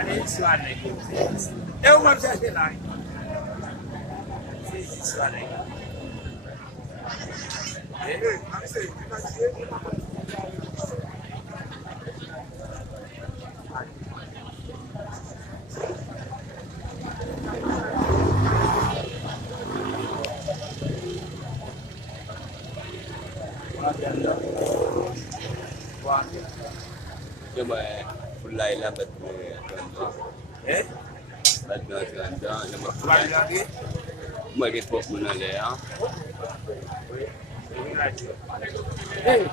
Allez, soirée. Et on va chercher là. C'est soirée. Coba mulai lah betul. Eh? Betul kan? Nama Soirée lagi? mulai pop mana le ya? Hey.